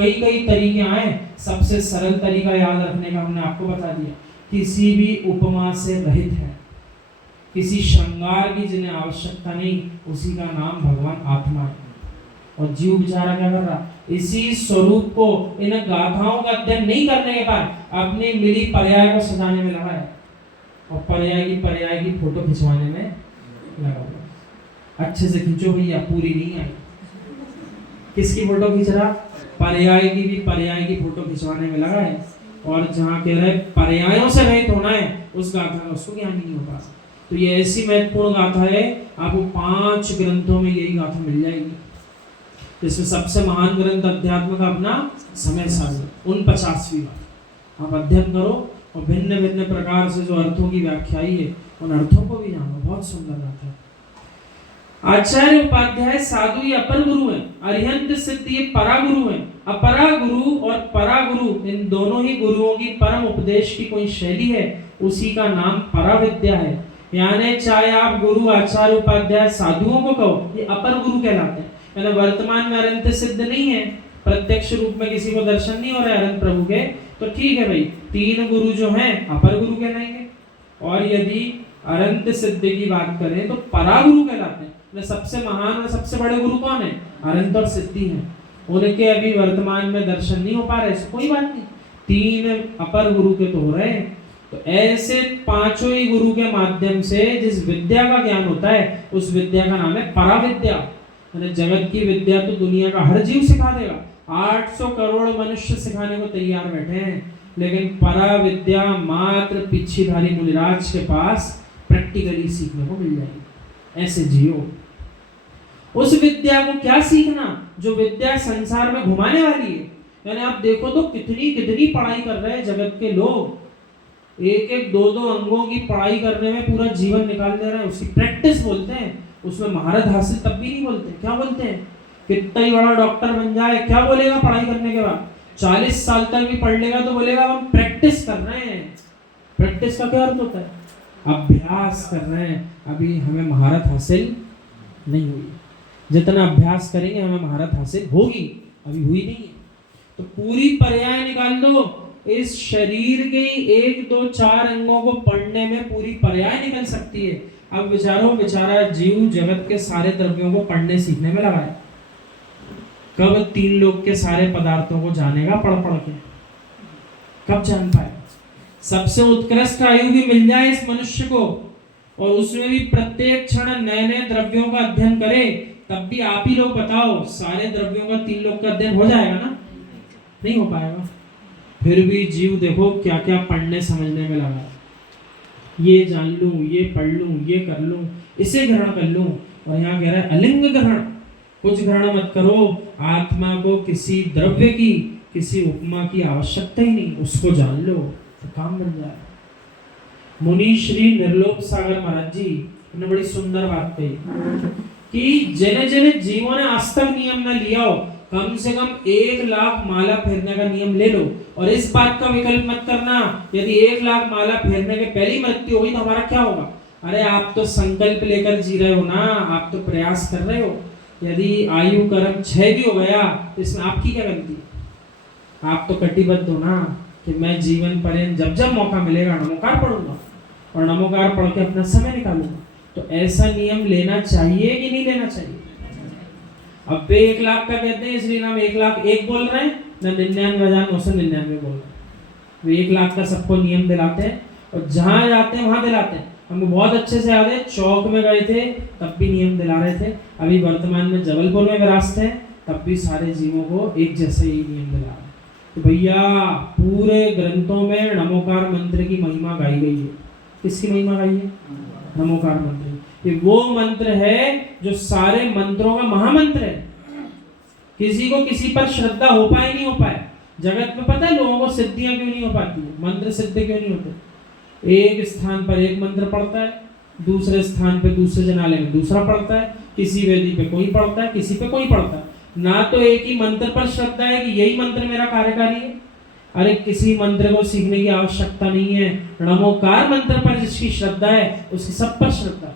कई कई तरीके आए, सबसे सरल तरीका याद रखने का हमने आपको बता दिया। किसी भी उपमा से रहित है, किसी श्रृंगार की जिन्हें आवश्यकता नहीं, उसी का नाम भगवान आत्मा है। और जीव बेचारा क्या कर रहा, इसी स्वरूप को इन गाथाओं का अध्ययन नहीं करने के बाद अपनी मिली पर्याय को सजाने में लगा है, और पर्याय की फोटो खिंचवाने में लगा हुआ। अच्छे से खींचो भैया, पूरी नहीं आई। किसकी फोटो खींच रहा, पर्याय की फोटो खिंचवाने में लगा है। और जहाँ कह रहे पर्यायों से रहित होना है, उस गाथा का उसको ज्ञान ही नहीं हो पा। तो ये ऐसी महत्वपूर्ण गाथा है, आपको 5 ग्रंथों में यही गाथा मिल जाएगी। जिसमें सबसे महान ग्रंथ अध्यात्म का अपना समय सागर, 49वीं बात आप अध्ययन करो, और भिन्न भिन्न प्रकार से जो अर्थों की व्याख्या है, उन अर्थों को भी जानो। बहुत सुंदर गाथा है। आचार्य उपाध्याय साधु ये अपर गुरु है, अरिहंत सिद्ध ये परा गुरु है। अपरा गुरु और परा गुरु, इन दोनों ही गुरुओं की परम उपदेश की कोई शैली है, उसी का नाम परा विद्या है। यानी चाहे आप गुरु आचार्य उपाध्याय साधुओं को कहो, ये अपर गुरु कहलाते हैं। यानी वर्तमान में अरंत सिद्ध नहीं है, प्रत्यक्ष रूप में किसी को दर्शन नहीं हो रहा है अरंत प्रभु के, तो ठीक है भाई, 3 गुरु जो हैं अपर गुरु कहलाएंगे। और यदि अरंत सिद्ध की बात करें तो परा गुरु कहलाते हैं। सबसे महान और सबसे बड़े गुरु कौन है, अरंत और सिद्धि हैं। उनके अभी वर्तमान में दर्शन नहीं हो पा रहे, कोई बात नहीं, 3 अपर गुरु के तो हो रहे हैं। तो ऐसे 5 ही गुरु के माध्यम से जिस विद्या का ज्ञान होता है, उस विद्या का नाम है पराविद्या। जगत की विद्या तो दुनिया का हर जीव सिखा देगा, 800 करोड़ मनुष्य सिखाने को तैयार बैठे हैं, लेकिन पराविद्या मात्र पिछीधारी मुनिराज के पास प्रैक्टिकली सीखने को मिल जाएगी। ऐसे जियो उस विद्या को। क्या सीखना, जो विद्या संसार में घुमाने वाली है। यानी आप देखो तो कितनी कितनी पढ़ाई कर रहे हैं जगत के लोग, 1-1, 2-2 अंगों की पढ़ाई करने में पूरा जीवन निकाल दे रहे हैं। उसकी प्रैक्टिस बोलते हैं, उसमें महारत हासिल तब भी नहीं बोलते। क्या बोलते हैं, कितना ही बड़ा डॉक्टर बन जाए, क्या बोलेगा पढ़ाई करने के बाद, 40 साल तक भी पढ़ लेगा तो बोलेगा हम प्रैक्टिस कर रहे हैं। प्रैक्टिस का क्या अर्थ होता है, अभ्यास कर रहे हैं, अभी हमें महारत हासिल नहीं हुई। जितना अभ्यास करेंगे हमें महारत हासिल होगी, अभी हुई नहीं है। तो पूरी पर्याय निकाल दो, इस शरीर के 1, 2, 4 अंगों को पढ़ने में पूरी पर्याय निकल सकती है। अब बेचारा जीव जगत के सारे द्रव्यों को पढ़ने सीखने में लगा है, कब 3 लोग के सारे पदार्थों को जानेगा पढ़ के, कब जान पाएगा। सबसे उत्कृष्ट आयु भी मिल जाए इस मनुष्य को, और उसमें भी प्रत्येक क्षण नए नए द्रव्यों का अध्ययन करे, तब भी आप ही लोग बताओ, सारे द्रव्यों का 3 लोग का अध्ययन हो जाएगा ना, नहीं हो पाएगा। फिर भी जीव देखो क्या क्या पढ़ने समझने में लगा, ये जान लूं, ये पढ़ लूं, ये कर लूं, इसे ग्रहण कर लूं। और यहाँ कह रहा है अलिंग ग्रहण, कुछ ग्रहण मत करो, आत्मा को किसी द्रव्य की, किसी उपमा की आवश्यकता ही नहीं, उसको जान लो तो काम बन जाए। मुनि श्री निर्लोक सागर महाराज जी ने बड़ी सुंदर बात कही कि जिन्हें जिन्हें जीवों ने आज तक नियम न लिया हो, कम से कम 1 लाख माला फेरने का नियम ले लो। और इस बात का विकल्प मत करना, यदि 1 लाख माला फेरने के पहली मृत्यु हुई तो हमारा क्या होगा। अरे आप तो संकल्प लेकर जी रहे हो ना, आप तो प्रयास कर रहे हो। यदि आयु कर्म 6 भी हो गया तो इसमें आपकी क्या गलती, आप तो कटिबद्ध हो ना कि मैं जीवन पर्यंत जब जब मौका मिलेगा नमोकार पढ़ूंगा, और नमोकार पढ़ के अपना समय निकालूंगा। तो ऐसा नियम लेना चाहिए कि नहीं लेना चाहिए। अब वे 1 लाख का कहते हैं, इसलिए हम 1,01,000 बोल रहे हैं ना, 99,999 बोल रहे हैं। वे 1 लाख का सबको नियम दिलाते हैं, और जहाँ जाते हैं वहाँ दिलाते हैं। हमको बहुत अच्छे से याद है, चौक में गए थे तब भी नियम दिला रहे थे, अभी वर्तमान में जबलपुर में विरासत है तब भी सारे जीवों को एक जैसे ही नियम दिला रहे हैं। तो भैया पूरे ग्रंथों में नमोकार मंत्र की महिमा गाई गई है। किसकी महिमा गाई है, नमोकार मंत्र। ये वो मंत्र है जो सारे मंत्रों का महामंत्र है। किसी को किसी पर श्रद्धा हो पाए नहीं हो पाए, जगत में पता है लोगों को सिद्धियां क्यों नहीं हो पाती है, मंत्र सिद्ध क्यों नहीं होते। एक स्थान पर एक मंत्र पढ़ता है, दूसरे स्थान पे दूसरे जनालय में दूसरा पढ़ता है, किसी वेदी पे कोई पढ़ता है, किसी पे कोई पढ़ता है। ना तो एक ही मंत्र पर श्रद्धा है कि यही मंत्र मेरा कार्यकारी है, अरे किसी मंत्र को सीखने की आवश्यकता नहीं है। नमोकार मंत्र पर जिसकी श्रद्धा है उसकी सब पर श्रद्धा है,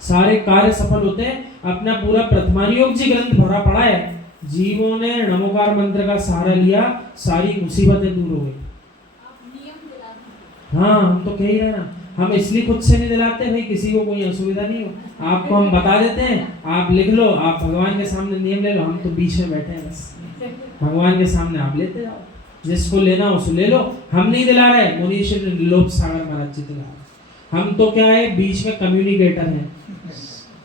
सारे कार्य सफल होते हैं। अपना पूरा प्रथमानुयोग जी ग्रंथ भरा पड़ा है, जीवों ने नमोकार मंत्र का सहारा लिया, सारी मुसीबतें दूर हो गई। हाँ, हम तो कह ही रहे ना, हम इसलिए खुद से नहीं दिलाते भाई किसी को कोई असुविधा नहीं हो। आपको हम बता देते हैं, आप लिख लो, आप भगवान के सामने नियम ले लो, हम तो बीच में बैठे हैं बस। भगवान के सामने आप लेते जाओ, जिसको लेना उसको ले लो। हम नहीं दिला रहे, मुनि श्री लोक सागर महाराज जी दिला रहे। हम तो क्या है, बीच में कम्युनिकेटर हैं,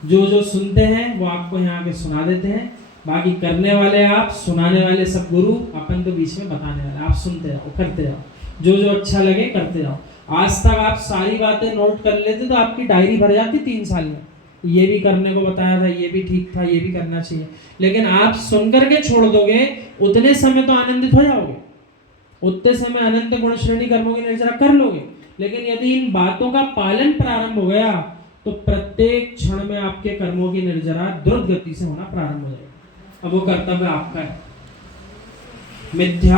जो सुनते हैं वो आपको यहाँ के सुना देते हैं, बाकी करने वाले आप, सुनाने वाले सब गुरु, अपन तो बीच में बताने वाले। आप सुनते रहो, करते रहो, जो अच्छा लगे करते रहो। आज तक आप सारी बातें नोट कर लेते तो आपकी डायरी भर जाती 3 साल में। ये भी करने को बताया था, ये भी ठीक था, ये भी करना चाहिए। लेकिन आप सुन करके छोड़ दोगे, उतने समय तो आनंदित हो जाओगे, उतने समय अनंत गुण श्रेणी कर्मों की निर्जरा कर लोगे। लेकिन यदि इन बातों का पालन प्रारंभ हो गया तो प्रत्येक क्षण में आपके कर्मों की निर्जरा द्रुत गति से होना प्रारंभ हो जाएगा। अब वो कर्तव्य आपका है। मिथ्या